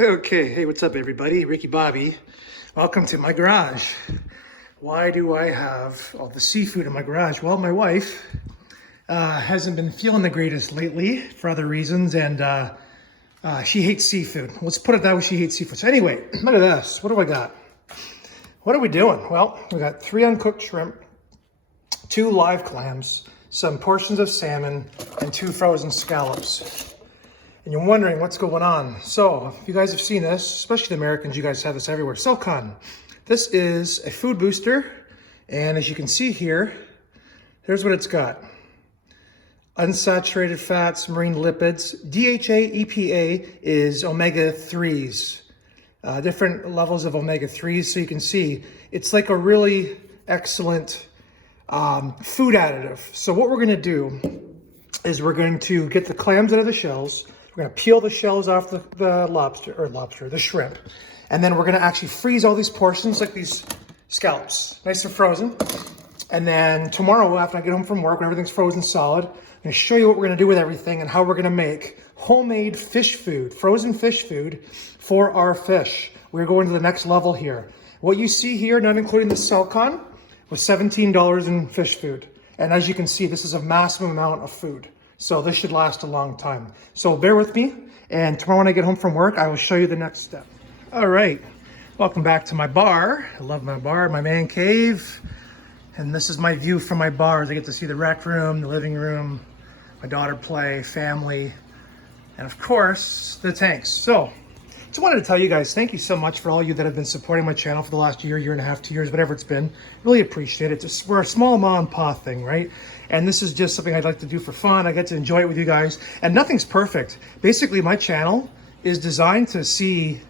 Okay, hey, what's up, everybody? Ricky Bobby. Welcome to my garage. Why do I have all the seafood in my garage? Well, my wife hasn't been feeling the greatest lately for other reasons, and she hates seafood. Let's put it that way, she hates seafood. So anyway, look at this. What do I got? What are we doing? Well, we got 3 uncooked shrimp, 2 live clams, some portions of salmon, and 2 frozen scallops. And you're wondering what's going on. So, if you guys have seen this, especially the Americans, you guys have this everywhere. Saltwater. This is a food booster, and as you can see here, here's what it's got. Unsaturated fats, marine lipids. DHA, EPA is omega-3s. Different levels of omega-3s, so you can see it's like a really excellent food additive. So what we're going to do is we're going to get the clams out of the shells. We're going to peel the shells off the shrimp. And then we're going to actually freeze all these portions, like these scallops, nice and frozen. And then tomorrow, after I get home from work, when everything's frozen solid, I'm going to show you what we're going to do with everything and how we're going to make homemade fish food, frozen fish food for our fish. We're going to the next level here. What you see here, not including the Saltwater, was $17 in fish food. And as you can see, this is a massive amount of food. So this should last a long time. So bear with me, and tomorrow when I get home from work, I will show you the next step. All right, welcome back to my bar. I love my bar, my man cave. And this is my view from my bars. I get to see the rec room, the living room, my daughter play, family, and of course, the tanks. So, just wanted to tell you guys, thank you so much for all you that have been supporting my channel for the last year, year and a half, 2 years, whatever it's been. Really appreciate it. We're a small mom and pop thing, right? And this is just something I'd like to do for fun. I get to enjoy it with you guys. And nothing's perfect. Basically, my channel is designed to see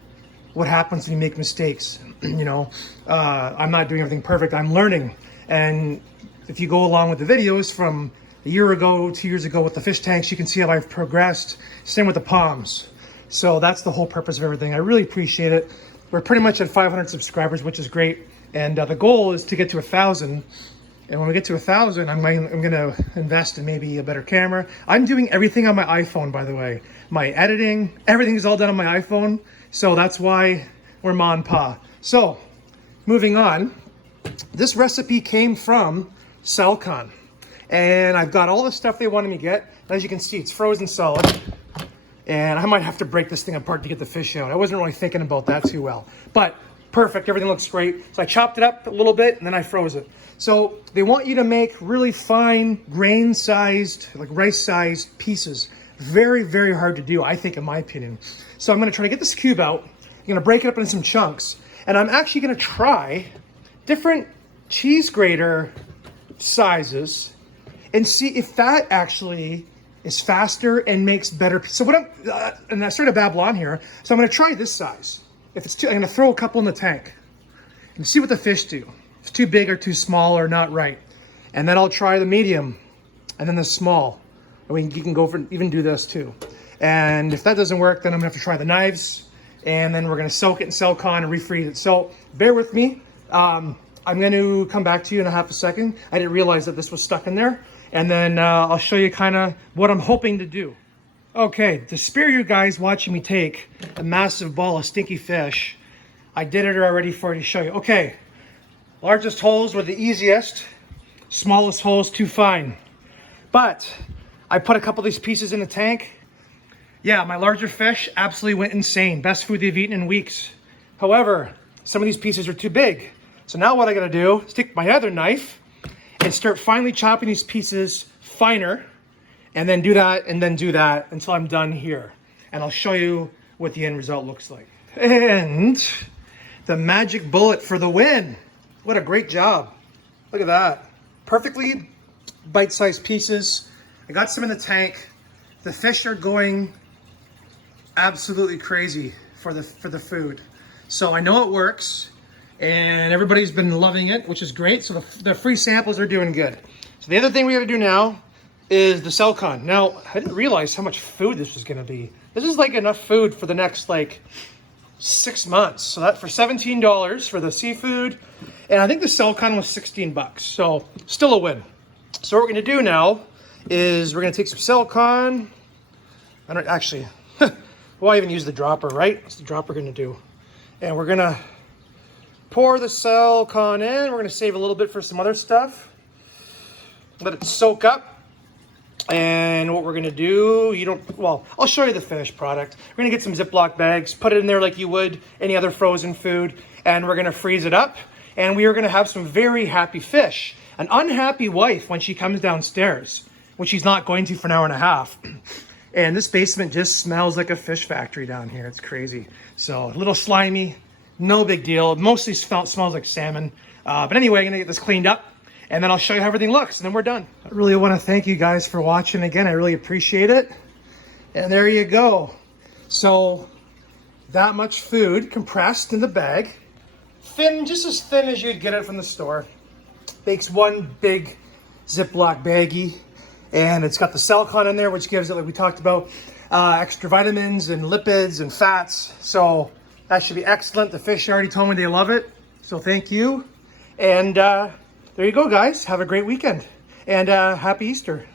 what happens when you make mistakes. I'm not doing everything perfect. I'm learning. And if you go along with the videos from a year ago, 2 years ago with the fish tanks, you can see how I've progressed. Same with the palms. So that's the whole purpose of everything. I really appreciate it. We're pretty much at 500 subscribers, which is great. And the goal is to get to 1,000. And when we get to 1,000, I'm going to invest in maybe a better camera. I'm doing everything on my iPhone, by the way. My editing, everything is all done on my iPhone. So that's why we're ma and pa. So moving on, this recipe came from Saltwater. And I've got all the stuff they wanted me to get. As you can see, it's frozen solid. And I might have to break this thing apart to get the fish out. I wasn't really thinking about that too well. But perfect, everything looks great. So I chopped it up a little bit and then I froze it. So they want you to make really fine, grain-sized, like rice-sized pieces. Very, very hard to do, I think, in my opinion. So I'm gonna try to get this cube out. I'm gonna break it up into some chunks. And I'm actually gonna try different cheese grater sizes and see if that actually is faster and makes better. So what and I started to babble on here. So I'm gonna try this size. If it's too, I'm gonna throw a couple in the tank and see what the fish do. If it's too big or too small or not right. And then I'll try the medium and then the small. I mean, you can go for, even do this too. And if that doesn't work, then I'm gonna have to try the knives and then we're gonna soak it in Saltwater and refreeze it. So bear with me. I'm gonna come back to you in a half a second. I didn't realize that this was stuck in there. And then I'll show you kind of what I'm hoping to do. Okay, to spare you guys watching me take a massive ball of stinky fish, I did it already for you to show you. Okay, largest holes were the easiest, smallest holes too fine. But I put a couple of these pieces in the tank. Yeah, my larger fish absolutely went insane. Best food they've eaten in weeks. However, some of these pieces are too big. So now what I gotta do is take my other knife and start finely chopping these pieces finer, and then do that, and then do that until I'm done here. And I'll show you what the end result looks like. And the magic bullet for the win. What a great job. Look at that. Perfectly bite-sized pieces. I got some in the tank. The fish are going absolutely crazy for the food. So I know it works. And everybody's been loving it, which is great. So the free samples are doing good. So the other thing we gotta do now is the Saltwater. Now, I didn't realize how much food this was gonna be. This is like enough food for the next like 6 months. So that for $17 for the seafood. And I think the Saltwater was 16 bucks. So still a win. So what we're gonna do now is we're gonna take some Saltwater. I don't actually, Why even use the dropper, right? What's the dropper gonna do? And we're gonna pour the Salcon in. We're gonna save a little bit for some other stuff. Let it soak up. And what we're gonna do, I'll show you the finished product. We're gonna get some Ziploc bags, put it in there like you would any other frozen food, and we're gonna freeze it up. And we are gonna have some very happy fish. An unhappy wife when she comes downstairs, which she's not going to for an hour and a half. And this basement just smells like a fish factory down here. It's crazy. So a little slimy, no big deal. Mostly smells like salmon. But anyway, I'm gonna get this cleaned up and then I'll show you how everything looks and then we're done. I really wanna thank you guys for watching again. I really appreciate it. And there you go. So that much food compressed in the bag. Thin, just as thin as you'd get it from the store. Makes one big Ziploc baggie. And it's got the Salcon in there, which gives it, like we talked about, extra vitamins and lipids and fats. So that should be excellent. The fish already told me they love it. So thank you. And there you go, guys. Have a great weekend. And happy Easter.